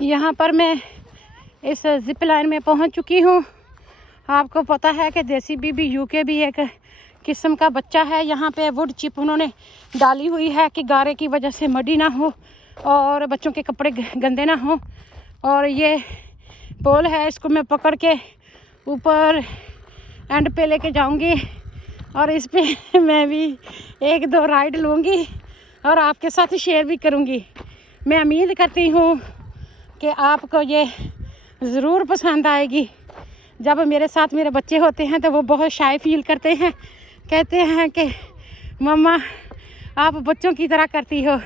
यहाँ पर मैं इस जिप लाइन में पहुँच चुकी हूँ। आपको पता है कि देसी बीबी यूके भी एक किस्म का बच्चा है। यहाँ पे वुड चिप उन्होंने डाली हुई है कि गारे की वजह से मडी ना हो और बच्चों के कपड़े गंदे ना हो। और ये पोल है, इसको मैं पकड़ के ऊपर एंड पे लेके जाऊंगी और इस पे मैं भी एक दो राइड लूँगी और आपके साथ शेयर भी करूँगी। मैं उम्मीद करती हूँ कि आपको ये ज़रूर पसंद आएगी। जब मेरे साथ मेरे बच्चे होते हैं तो वो बहुत शाय फील करते हैं, कहते हैं कि मम्मा आप बच्चों की तरह करती हो।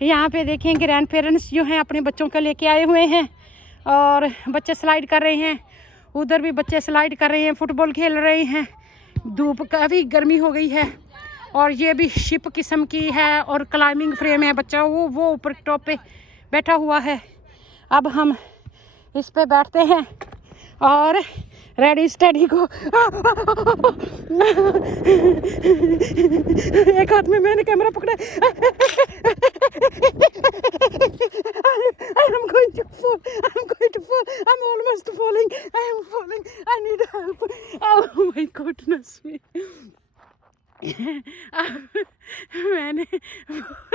यहाँ पे देखें ग्रैंड पेरेंट्स जो हैं अपने बच्चों को लेके आए हुए हैं और बच्चे स्लाइड कर रहे हैं। उधर भी बच्चे स्लाइड कर रहे हैं, फुटबॉल खेल रहे हैं। धूप काफ़ी गर्मी हो गई है और ये भी शिप किस्म की है और क्लाइंबिंग फ्रेम है। बच्चा वो ऊपर टॉप पे बैठा हुआ है। अब हम इस पे बैठते हैं और रेडी स्टडी को एक हाथ में मैंने कैमरा पकड़ा। I'm going to fall. I'm almost falling. I am falling. I need help. Oh my goodness me. मैंने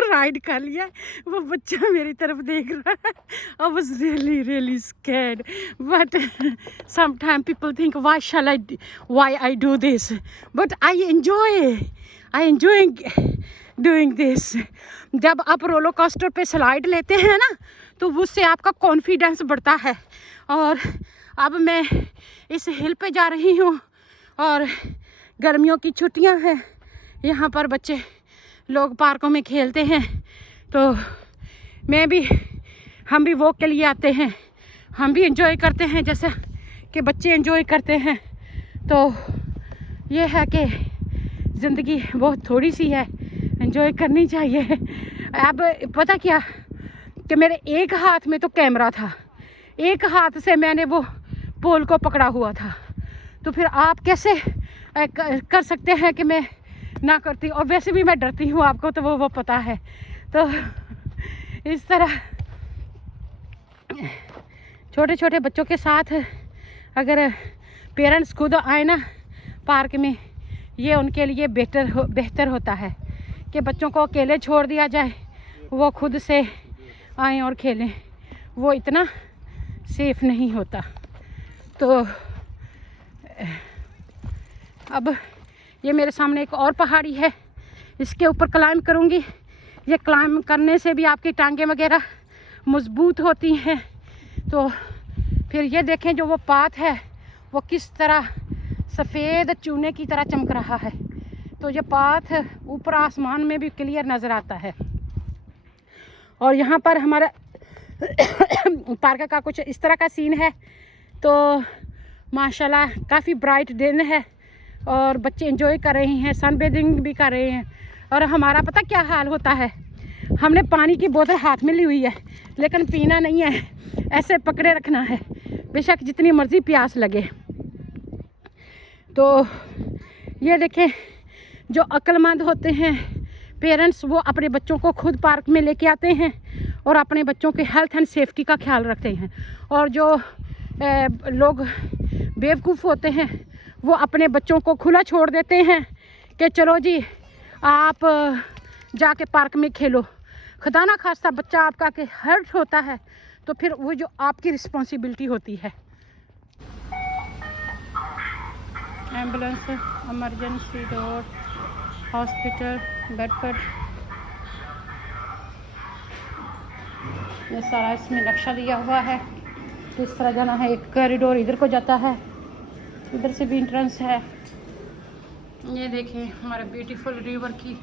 राइड कर लिया। वो बच्चा मेरी तरफ देख रहा है। I was really scared, but sometimes people think why I do this, but I enjoy doing this. जब आप रोलर कोस्टर पे स्लाइड लेते हैं ना तो उससे आपका कॉन्फिडेंस बढ़ता है। और अब मैं इस हिल पे जा रही हूँ और गर्मियों की छुट्टियाँ हैं। यहाँ पर बच्चे लोग पार्कों में खेलते हैं तो हम भी वॉक के लिए आते हैं। हम भी एंजॉय करते हैं जैसे कि बच्चे एंजॉय करते हैं। तो ये है कि ज़िंदगी बहुत थोड़ी सी है, एंजॉय करनी चाहिए। अब पता क्या कि मेरे एक हाथ में तो कैमरा था, एक हाथ से मैंने वो पोल को पकड़ा हुआ था। तो फिर आप कैसे कर सकते हैं कि मैं ना करती। और वैसे भी मैं डरती हूँ, आपको तो वो पता है। तो इस तरह छोटे छोटे बच्चों के साथ अगर पेरेंट्स खुद आए ना पार्क में, ये उनके लिए बेहतर होता है कि बच्चों को अकेले छोड़ दिया जाए, वो खुद से आएँ और खेलें। वो इतना सेफ नहीं होता। तो अब ये मेरे सामने एक और पहाड़ी है, इसके ऊपर क्लाइंब करूँगी। ये क्लाइंब करने से भी आपकी टांगें वगैरह मजबूत होती हैं। तो फिर ये देखें जो वो पाथ है वो किस तरह सफ़ेद चूने की तरह चमक रहा है। तो ये पाथ ऊपर आसमान में भी क्लियर नज़र आता है। और यहाँ पर हमारा पार्क का कुछ इस तरह का सीन है। तो माशाल्लाह काफ़ी ब्राइट दिन है और बच्चे एंजॉय कर रहे हैं, सन बेदिंग भी कर रहे हैं। और हमारा पता क्या हाल होता है, हमने पानी की बोतल हाथ में ली हुई है लेकिन पीना नहीं है, ऐसे पकड़े रखना है बेशक जितनी मर्ज़ी प्यास लगे। तो ये देखें जो अक्लमंद होते हैं पेरेंट्स, वो अपने बच्चों को खुद पार्क में लेके आते हैं और अपने बच्चों के हेल्थ एंड सेफ्टी का ख्याल रखते हैं। और जो लोग बेवकूफ़ होते हैं वो अपने बच्चों को खुला छोड़ देते हैं कि चलो जी आप जाके पार्क में खेलो। खुदा ना खास्ता बच्चा आपका के हर्ट होता है तो फिर वो जो आपकी रिस्पॉन्सिबिलिटी होती है। Ambulance, emergency door, hospital, Bedford, ये सारा इसमें नक्शा दिया हुआ है। इस तरह जाना है, एक कॉरिडोर इधर को जाता है, इधर से भी एंट्रेंस है। ये देखें हमारे ब्यूटीफुल रिवर की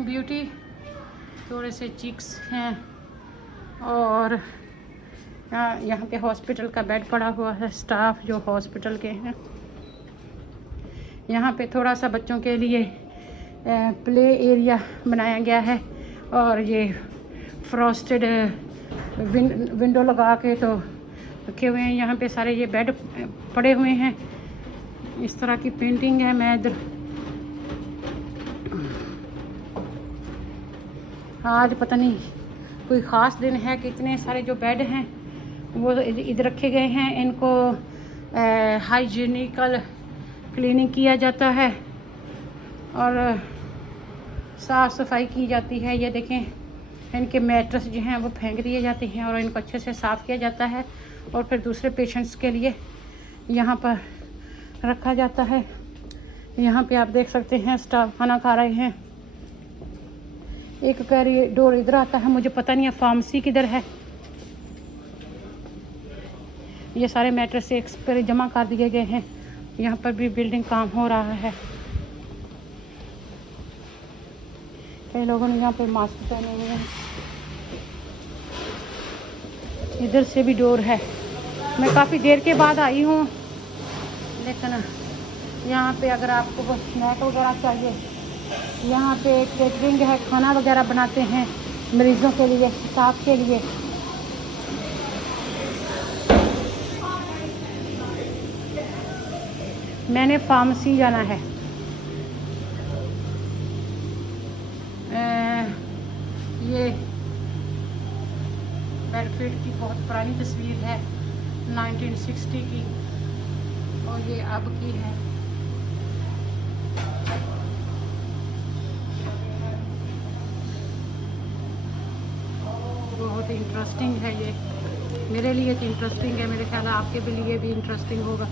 ब्यूटी, थोड़े से चिक्स हैं और यहाँ पे हॉस्पिटल का बेड पड़ा हुआ है, स्टाफ जो हॉस्पिटल के हैं। यहाँ पे थोड़ा सा बच्चों के लिए प्ले एरिया बनाया गया है और ये फ्रॉस्टेड विंडो लगा के तो रखे हुए हैं। यहाँ पे सारे ये बेड पड़े हुए हैं, इस तरह की पेंटिंग है। मैं इधर आज पता नहीं कोई ख़ास दिन है कि इतने सारे जो बेड हैं वो इधर रखे गए हैं। इनको हाइजीनिकल क्लीनिंग किया जाता है और साफ़ सफाई की जाती है। ये देखें, इनके मैट्रेस जो हैं वो फेंक दिए जाते हैं और इनको अच्छे से साफ़ किया जाता है और फिर दूसरे पेशेंट्स के लिए यहाँ पर रखा जाता है। यहाँ पे आप देख सकते हैं स्टाफ खाना खा रहे हैं। एक कॉरिडोर इधर आता है, मुझे पता नहीं है फार्मेसी किधर है। ये सारे मैट्रेस एक पर जमा कर दिए गए हैं। यहाँ पर भी बिल्डिंग काम हो रहा है। कई लोगों ने यहाँ पे मास्क पहने हुए हैं। इधर से भी डोर है। मैं काफ़ी देर के बाद आई हूँ, लेकिन यहाँ पे अगर आपको स्नैक वगैरह चाहिए, यहाँ पे केटरिंग है, खाना वगैरह बनाते हैं मरीज़ों के लिए, स्टाफ के लिए। मैंने फार्मेसी जाना है। ये बेडफील्ड की बहुत पुरानी तस्वीर है 1960 की और ये अब की है। बहुत इंटरेस्टिंग है ये, मेरे लिए तो इंटरेस्टिंग है, मेरे ख्याल आपके भी लिए भी इंटरेस्टिंग होगा।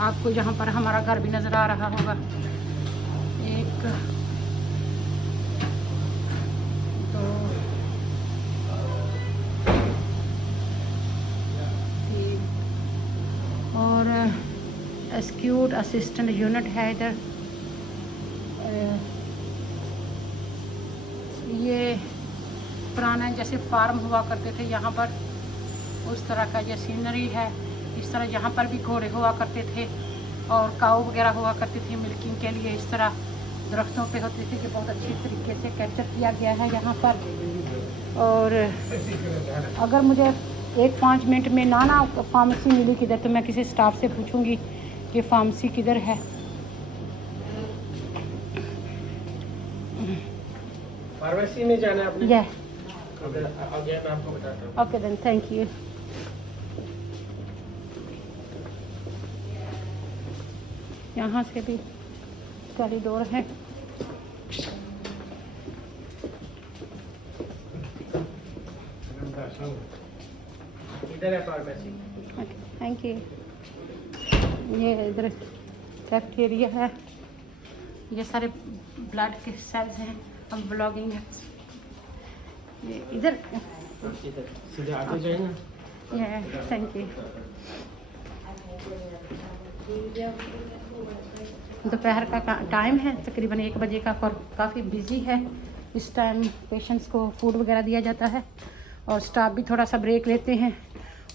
आपको यहाँ पर हमारा घर भी नज़र आ रहा होगा। एक दो तीन और एक्यूट असिस्टेंट यूनिट है इधर। ये पुराना जैसे फार्म हुआ करते थे यहाँ पर, उस तरह का ये सीनरी है। इस तरह यहाँ पर भी घोड़े हुआ करते थे और काऊ वगैरह हुआ करती थी मिल्किंग के लिए। इस तरह दरख्तों पे होती थी कि बहुत अच्छी तरीके से कैप्चर किया गया है यहाँ पर। और अगर मुझे 1-5 मिनट में ना फार्मेसी मिली किधर, तो मैं किसी स्टाफ से पूछूंगी कि फार्मेसी किधर है। फार्मेसी में जाना है आपने? मैं आपको बताता हूँ। Okay then, thank you. यहाँ से भी कॉरिडोर है। इधर है फार्मेसी। Okay, thank you. ये इधर कैफेटेरिया है। ये सारे ब्लड के सेल्स हैं। हम ब्लॉगिंग है ये इधर सीधे आगे जाए ना। ये थैंक यू। दोपहर का टाइम है, तकरीबन 1 बजे का, और काफ़ी बिजी है। इस टाइम पेशेंट्स को फूड वगैरह दिया जाता है और स्टाफ भी थोड़ा सा ब्रेक लेते हैं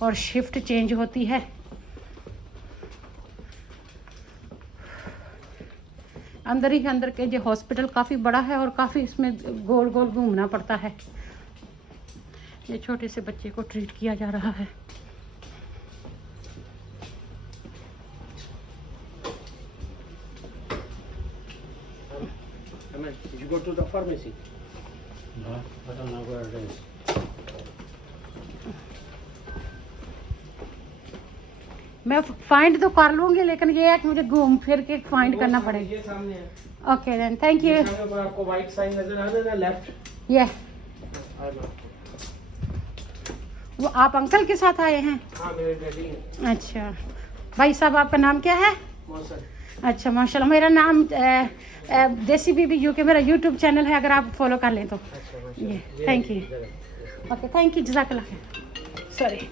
और शिफ्ट चेंज होती है। अंदर ही अंदर के जो हॉस्पिटल काफ़ी बड़ा है और काफ़ी इसमें गोल गोल घूमना पड़ता है। ये छोटे से बच्चे को ट्रीट किया जा रहा है। Did you go to the pharmacy? No, I don't know where it is. मैं फाइंड तो कर लूँगी, लेकिन ये है कि मुझे घूम फिर के फाइंड करना पड़ेगा। ये सामने है। Okay then, thank you. सामने पर आपको व्हाइट साइन नजर आ रहा है ना, लेफ्ट। ये वो आप अंकल के साथ आए हैं? हाँ, मेरे डैडी हैं। अच्छा भाई साहब, आपका नाम क्या है? मौसम। अच्छा माशाल्लाह। मेरा नाम देसी बीबी यूके मेरा यूट्यूब चैनल है, अगर आप फॉलो कर लें तो। ये thank you. Okay thank you, जज़ाकल्लाह खैर। सॉरी,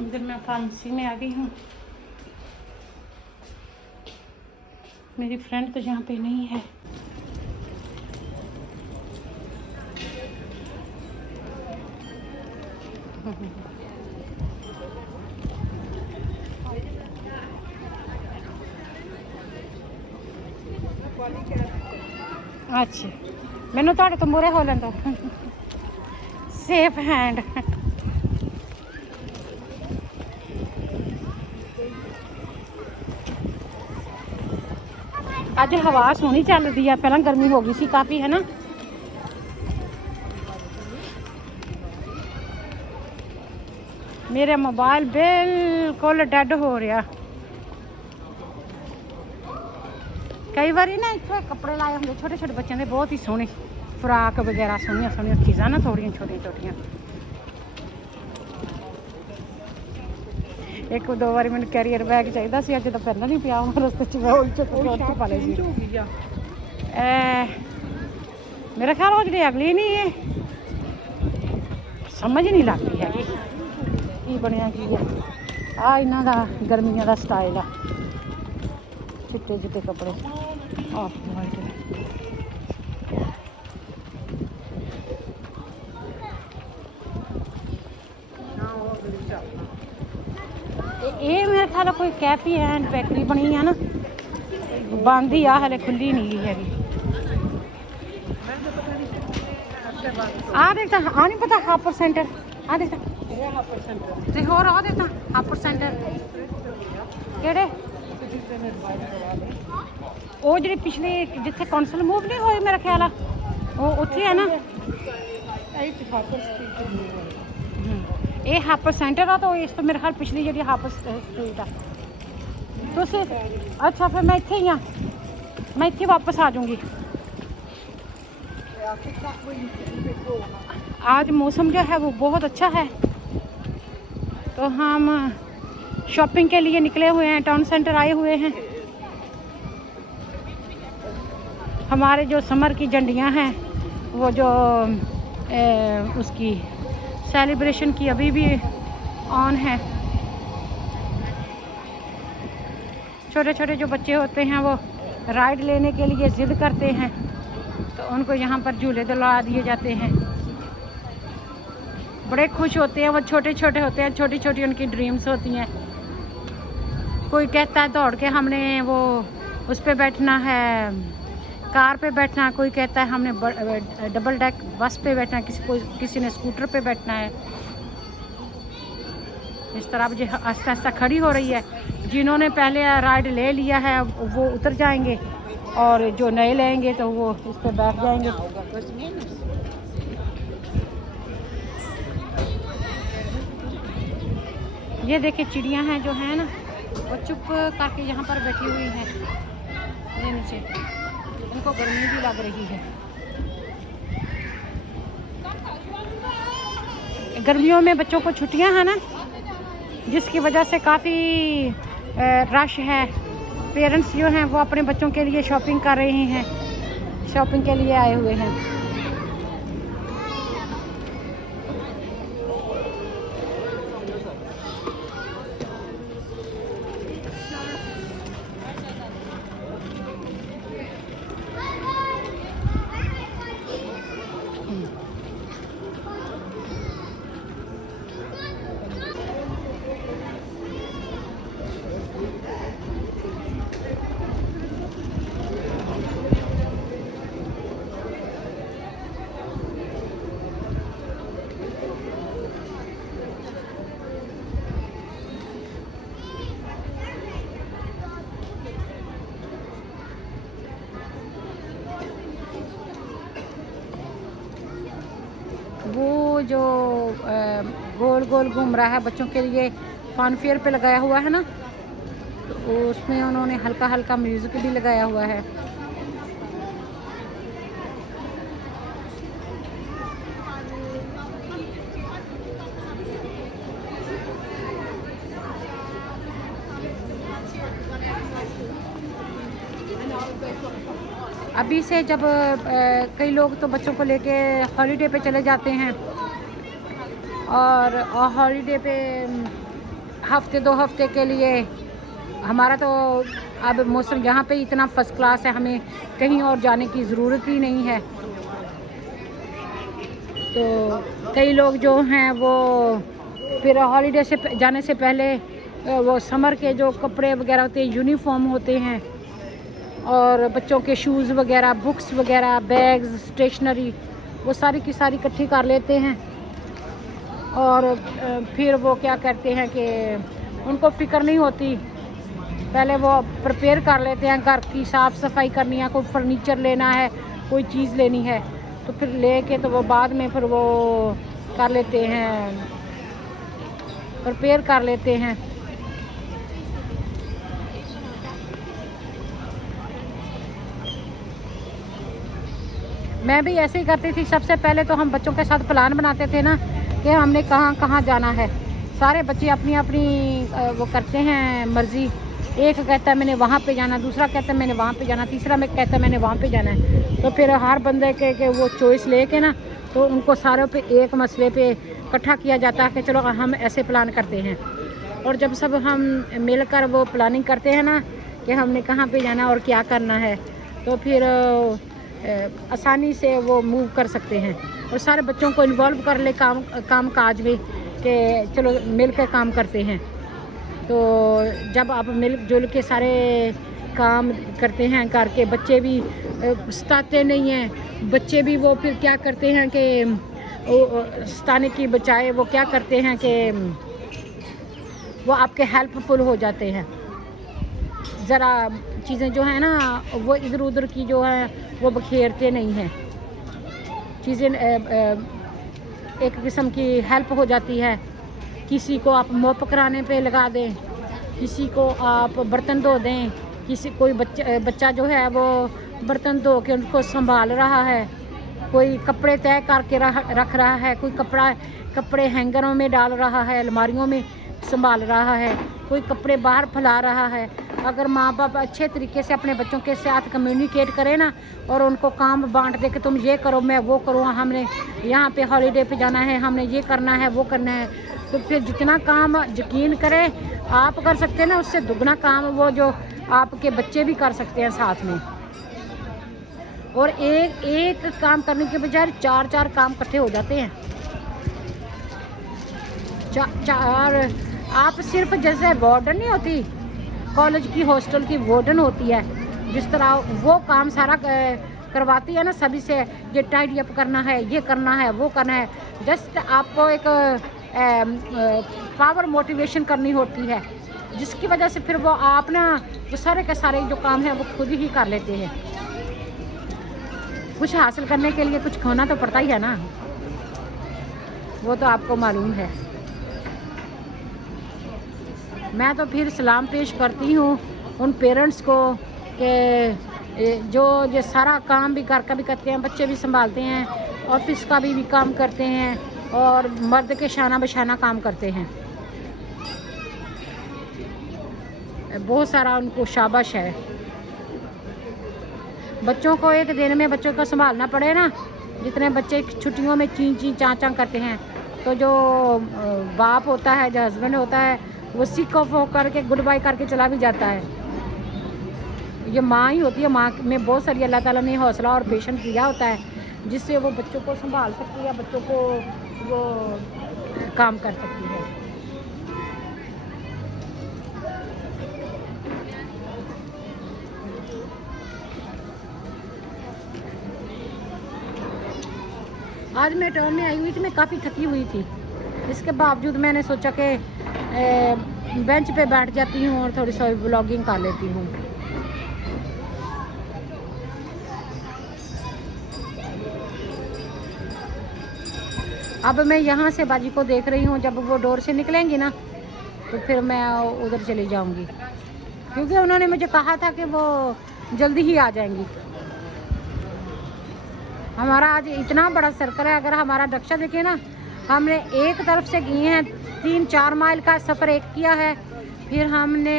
इधर मैं फार्मेसी में आ गई हूँ। मेरी फ्रेंड तो यहाँ पे नहीं है। अच्छा, मैनू ਤੁਹਾਡੇ ਤੋਂ ਮੂਹਰੇ ਹੋ ਲੈਂਦਾ। Safe hand. ਅੱਜ ਹਵਾ ਸੋਹਣੀ ਚੱਲਦੀ ਆ, ਪਹਿਲਾਂ ਗਰਮੀ ਹੋ ਗਈ ਸੀ ਕਾਫੀ, ਹੈ ਨਾ। मेरा मोबाइल बिल्कुल डेड हो रहा। कई बार ना इतने कपड़े लाए होंगे छोटे छोटे बच्चों के, बहुत ही सोहने फ्राक वगैरह सोहनिया सोहनिया चीज़ां ना, थोड़ियां छोटियां छोटियां। एक दो बार मैंने कैरियर बैग चाहिए सी, अज तो पहला नहीं पिया रस्ते च मैं उही चुक पा ली। मेरा ख्याल वो जी अगली नहीं है, समझ नहीं लगती है की बनया की है। आ इन्हों का गर्मियों का स्टाइल आ, चिट्टे चिट्टे कपड़े ऑफ वाइट। ये मेरे ख्याल कोई कैफे एंड बेकरी बनी है ना, बंद ही आ, हले खुली नहीं है। आ देखता आ नहीं पता हापर सेंटर, आ देखता ते होर आ देखता हापर सेंटर केड़े वो जी पिछले जिथे कौंसल मूव नहीं होए मेरा ख्याल वो उत्थे है ना। ये हापर सेंटर आ, तो इस तो मेरे ख्याल पिछली जी हापर स्ट्रीट आ। तुस अच्छा फिर मैं इत्थे ही हाँ, मैं इत्थे वापस आ जाऊँगी। आज मौसम जो है वो बहुत अच्छा है, तो हम शॉपिंग के लिए निकले हुए हैं, टाउन सेंटर आए हुए हैं। हमारे जो समर की झंडियाँ हैं वो जो उसकी सेलिब्रेशन की अभी भी ऑन है। छोटे छोटे जो बच्चे होते हैं वो राइड लेने के लिए ज़िद करते हैं, तो उनको यहाँ पर झूले दिला दिए जाते हैं। बड़े खुश होते हैं, वो छोटे छोटे होते हैं, छोटी छोटी उनकी ड्रीम्स होती हैं। कोई कहता है दौड़ के हमने वो उस पे बैठना है, कार पे बैठना है, कोई कहता है हमने डबल डेक बस पे बैठना है, किसी ने स्कूटर पे बैठना है। इस तरह मुझे आस्ता आस्ता खड़ी हो रही है। जिन्होंने पहले राइड ले लिया है वो उतर जाएंगे, और जो नए लेंगे तो वो इस पर बैठ जाएंगे। ये देखिए चिड़ियाँ हैं जो हैं ना, वो चुप करके यहाँ पर बैठी हुई हैं, ये नीचे, उनको गर्मी भी लग रही है। गर्मियों में बच्चों को छुट्टियाँ हैं ना, जिसकी वजह से काफ़ी रश है। पेरेंट्स जो हैं वो अपने बच्चों के लिए शॉपिंग कर रहे हैं, शॉपिंग के लिए आए हुए हैं। वो जो गोल गोल घूम रहा है बच्चों के लिए, फन फेयर पे लगाया हुआ है ना, तो उसमें उन्होंने हल्का हल्का म्यूज़िक भी लगाया हुआ है। अभी से जब कई लोग तो बच्चों को लेके हॉलीडे पे चले जाते हैं, और हॉलीडे पे हफ्ते 2 हफ्ते के लिए। हमारा तो अब मौसम यहाँ पे इतना फर्स्ट क्लास है, हमें कहीं और जाने की ज़रूरत ही नहीं है। तो कई लोग जो हैं वो फिर हॉलीडे से जाने से पहले वो समर के जो कपड़े वगैरह होते हैं, यूनिफॉर्म होते हैं, और बच्चों के शूज़ वगैरह, बुक्स वगैरह, बैग्स, स्टेशनरी, वो सारी की सारी इकट्ठी कर लेते हैं। और फिर वो क्या करते हैं कि उनको फ़िक्र नहीं होती, पहले वो प्रिपेयर कर लेते हैं, घर की साफ़ सफाई करनी है, कोई फर्नीचर लेना है, कोई चीज़ लेनी है, तो फिर लेके तो वो बाद में फिर वो कर लेते हैं प्रिपेयर कर लेते हैं। मैं भी ऐसे ही करती थी। सबसे पहले तो हम बच्चों के साथ प्लान बनाते थे ना कि हमने कहाँ कहाँ जाना है। सारे बच्चे अपनी अपनी वो करते हैं मर्ज़ी। एक कहता है मैंने वहाँ पे जाना, दूसरा कहता है मैंने वहाँ पे जाना, तीसरा में कहता है मैंने वहाँ पे जाना है। तो फिर हर बंदे के वो चॉइस लेके ना, तो उनको सारों पे एक मसले पे इकट्ठा किया जाता है कि चलो हम ऐसे प्लान करते हैं। और जब सब हम मिलकर वो प्लानिंग करते हैं ना कि हमने कहाँ पे जाना और क्या करना है, तो फिर आसानी से वो मूव कर सकते हैं। और सारे बच्चों को इन्वॉल्व कर ले काम काज में कि चलो मिल कर काम करते हैं। तो जब आप मिलजुल के सारे काम करते हैं, करके बच्चे भी सताते नहीं हैं। बच्चे भी वो फिर क्या करते हैं कि सताने की बजाय वो क्या करते हैं कि वो आपके हेल्पफुल हो जाते हैं। ज़रा चीज़ें जो है ना वो इधर उधर की जो है वो बखेरते नहीं हैं। चीज़ें एक किस्म की हेल्प हो जाती है। किसी को आप मोप कराने पे लगा दें, किसी को आप बर्तन धो दें, कोई बच्चा जो है वो बर्तन धो के उनको संभाल रहा है, कोई कपड़े तय करके रख रहा है, कोई कपड़े हैंगरों में डाल रहा है, अलमारियों में संभाल रहा है, कोई कपड़े बाहर फैला रहा है। अगर माँ बाप अच्छे तरीके से अपने बच्चों के साथ कम्युनिकेट करें ना और उनको काम बांट दे कि तुम ये करो मैं वो करूँ, हमने यहाँ पे हॉलीडे पे जाना है, हमने ये करना है वो करना है, तो फिर जितना काम यकीन करें आप कर सकते हैं ना, उससे दुगना काम वो जो आपके बच्चे भी कर सकते हैं साथ में। और एक काम करने के बजाय चार काम इकट्ठे हो जाते हैं। चार आप सिर्फ जैसे वार्डन नहीं होती, कॉलेज की हॉस्टल की वार्डन होती है, जिस तरह वो काम सारा करवाती है ना सभी से, ये टाइडी अप करना है, ये करना है, वो करना है। जस्ट आपको एक पावर मोटिवेशन करनी होती है, जिसकी वजह से फिर वो आप ना वो सारे के सारे जो काम है वो खुद ही कर लेते हैं। कुछ हासिल करने के लिए कुछ खोना तो पड़ता ही है ना, वो तो आपको मालूम है। मैं तो फिर सलाम पेश करती हूँ उन पेरेंट्स को कि जो ये सारा काम भी घर का भी करते हैं, बच्चे भी संभालते हैं, ऑफिस का भी काम करते हैं और मर्द के शाना बशाना काम करते हैं। बहुत सारा उनको शाबाश है। बच्चों को एक दिन में बच्चों को संभालना पड़े ना, जितने बच्चे छुट्टियों में ची चाँ करते हैं, तो जो बाप होता है, जो हस्बैंड होता है, वो सिक ऑफ होकर के गुड बाय करके चला भी जाता है। ये माँ ही होती है। माँ में बहुत सारी अल्लाह ताला ने हौसला और पेशेंस दिया होता है, जिससे वो बच्चों को संभाल सकती है, बच्चों को वो काम कर सकती है। आज मैं टाउन में आई हुई थी, मैं काफ़ी थकी हुई थी। इसके बावजूद मैंने सोचा कि बेंच पे बैठ जाती हूँ और थोड़ी सी व्लॉगिंग कर लेती हूँ। अब मैं यहाँ से बाजी को देख रही हूँ, जब वो डोर से निकलेंगी ना तो फिर मैं उधर चली जाऊँगी, क्योंकि उन्होंने मुझे कहा था कि वो जल्दी ही आ जाएंगी। हमारा आज इतना बड़ा सर्कल है, अगर हमारा नक्शा देखिए ना, हमने एक तरफ से गए हैं 3-4 माइल का सफ़र एक किया है, फिर हमने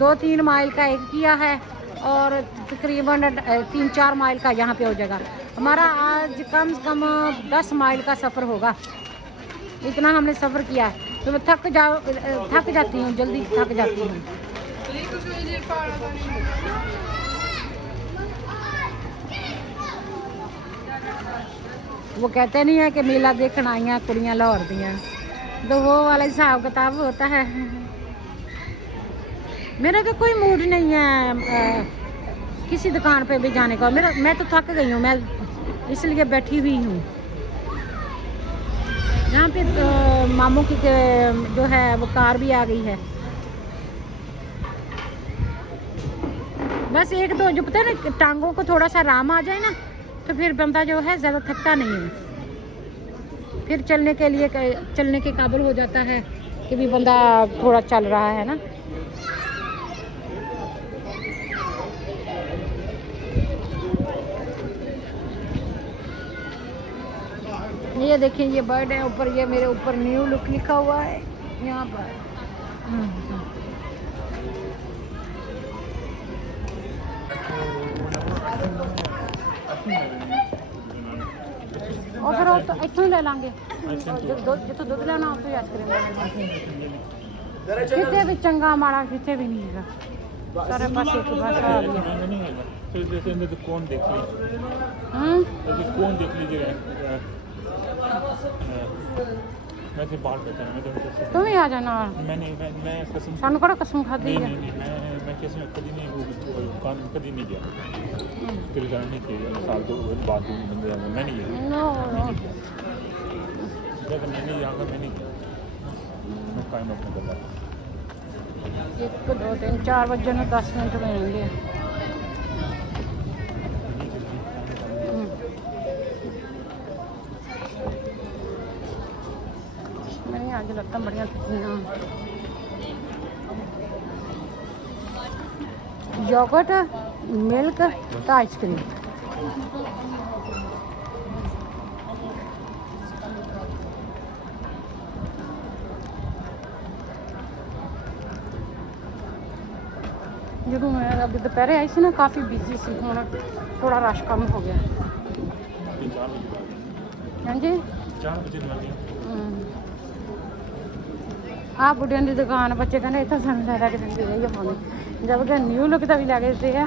2-3 माइल का एक किया है और तकरीबन 3-4 माइल का यहाँ पे हो जाएगा। हमारा आज कम से कम 10 माइल का सफ़र होगा। इतना हमने सफ़र किया है, तो मैं थक जाती हूँ, जल्दी थक जाती हूँ। वो कहते नहीं है कि मेला देखना आई हैं कुड़ियाँ लाहौर दियाँ, तो वो वाला हिसाब किताब होता है। मेरा तो कोई मूड नहीं है किसी दुकान पे भी जाने का। मैं तो थक गई हूँ, मैं इसलिए बैठी हुई हूँ। यहाँ पे मामू की जो है वो कार भी आ गई है। बस एक तो जो पता है ना, टांगों को थोड़ा सा आराम आ जाए ना, तो फिर बंदा जो है ज़्यादा थकता नहीं है, फिर चलने के काबिल हो जाता है। कि भी बंदा थोड़ा चल रहा है ना। ये देखिए ये बर्ड है ऊपर, ये मेरे ऊपर न्यू लुक लिखा हुआ है यहाँ पर। और फिर तो इतों ही ले लांगे जितों दूध लेना उतों ही आइसक्रीम ले लांगे। कितने भी चंगा माड़ा कितने भी नहीं है सारे पास एक भाषा आ गई। फिर जैसे अंदर कौन देख ली, कौन देख लीजिए। मैं तो बाहर बैठा हूं, मैं तो तुम ही आ जाना। मैं कसम सानू कड़ा कसम खादी है। नहीं मैं किसी में कभी नहीं वो दुकान कभी नहीं गया। दिल करने नहीं किया साल दो बाद बंदे मैं नहीं गया। नो जब मैं नहीं जाऊंगा मैं नहीं गया। मैं कायम अपने बता 1 2 3 4 बजे ਨੂੰ 10 ਮਿੰਟ ਮਿਲਣਗੇ। मेरी आज लत्तां बड़ियां थकियां। योगर्ट मिल्क तो आइसक्रीम। ਜਦੋਂ ਮੈਂ ਅਬ ਦੁਪਹਿਰੇ ਆਈ ਸੀ ਨਾ ਕਾਫੀ ਬਿਜ਼ੀ ਸੀ, ਹੁਣ ਥੋੜਾ ਰਸ਼ ਕਮ ਹੋ ਗਿਆ। ਹਾਂਜੀ 4 ਵਜੇ ਲੱਗੇ। ਆ ਬੁੱਢਿਆਂ ਦੀ ਦੁਕਾਨ ਬੱਚੇ ਕਹਿੰਦੇ ਇੱਥੇ ਸਾਨੂੰ ਲੈ ਕੇ ਦਿੰਦੇ ਰਹੀ ਆ ਪਾਣੀ, ਜਦ ਕਿ ਨਿਊ ਲੁੱਕ ਦਾ ਵੀ ਲੈ ਕੇ ਦਿੱਤੇ ਆ।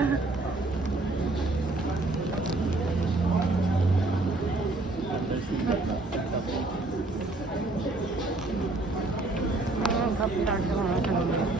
ਕਾਫੀ ਰਸ਼ ਹੋਣਾ।